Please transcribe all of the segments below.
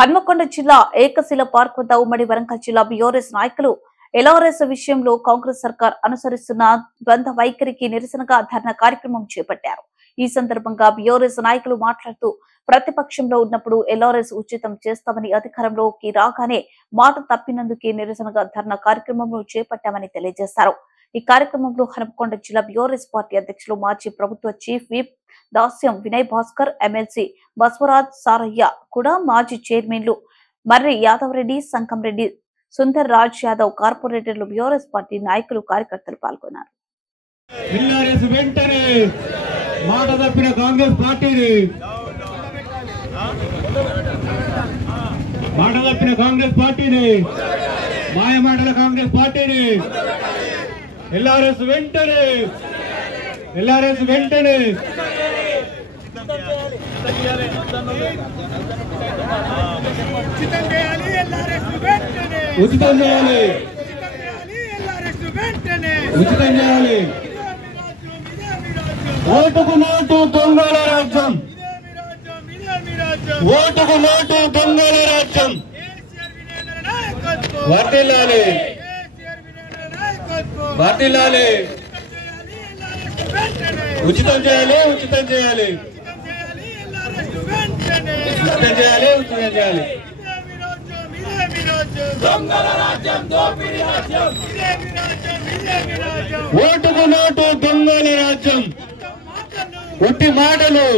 హన్మకొండ జిల్లా ఏకశిల పార్క్ వద్ద ఉమ్మడి వరంగల్ జిల్లా బీఆర్ఎస్ నాయకులు ఎల్ఆర్ఎస్ విషయంలో కాంగ్రెస్ సర్కార్ అనుసరిస్తున్న ద్వంద్వ వైఖరికి నిరసనగా ధర్నా కార్యక్రమం చేపట్టారు. ఈ సందర్భంగా బీఆర్ఎస్ నాయకులు మాట్లాడుతూ ప్రతిపక్షంలో ఉన్నప్పుడు ఎల్ఆర్ఎస్ ఉచితం చేస్తామని అధికారంలోకి రాగానే మాట తప్పినందుకే నిరసనగా ధర్నా కార్యక్రమం చేపట్టామని తెలియజేశారు. ఈ కార్యక్రమంలో హన్మకొండ జిల్లా బీఆర్ఎస్ పార్టీ అధ్యక్షులు మాజీ ప్రభుత్వ చీఫ్ విప్ దాస్యం వినయ్ భాస్కర్, ఎమ్మెల్సీ బస్వరాజ్ సారయ్య కూడా మాజీ చైర్మన్లు మర్రి యాదవ్ రెడ్డి, సంకం రెడ్డి, సుందర్ రాజ్ యాదవ్, కార్పొరేటర్లు, బీఆర్ఎస్ పార్టీ నాయకులు, కార్యకర్తలు పాల్గొన్నారు. ఉచితం చేయాలి. ఓటుకు నోటు దొంగల రాజ్యం, ఓటుకు నోటు దొంగల రాజ్యం వర్ధిల్లాలి, వర్ధిల్లాలి. ఉచితం చేయాలి, ఉచితం చేయాలి, ఉచితం చేయాలి, ఉచితం చేయాలి. ఓటుకు నోటు దొంగల రాజ్యం. ఉట్టి మాటలు,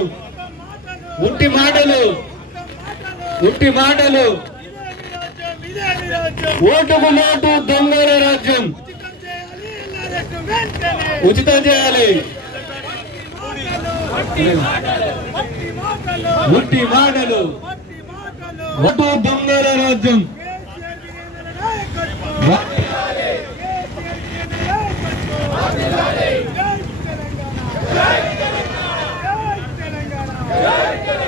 ఉట్టి మాటలు, ఉట్టి మాటలు. ఓటుకు నోటు దొంగల రాజ్యం. ఉచితం చేయాలి. ఉట్టి మాటలు, ఓటు దొంగల రాజ్యం. జై తెలంగాణ.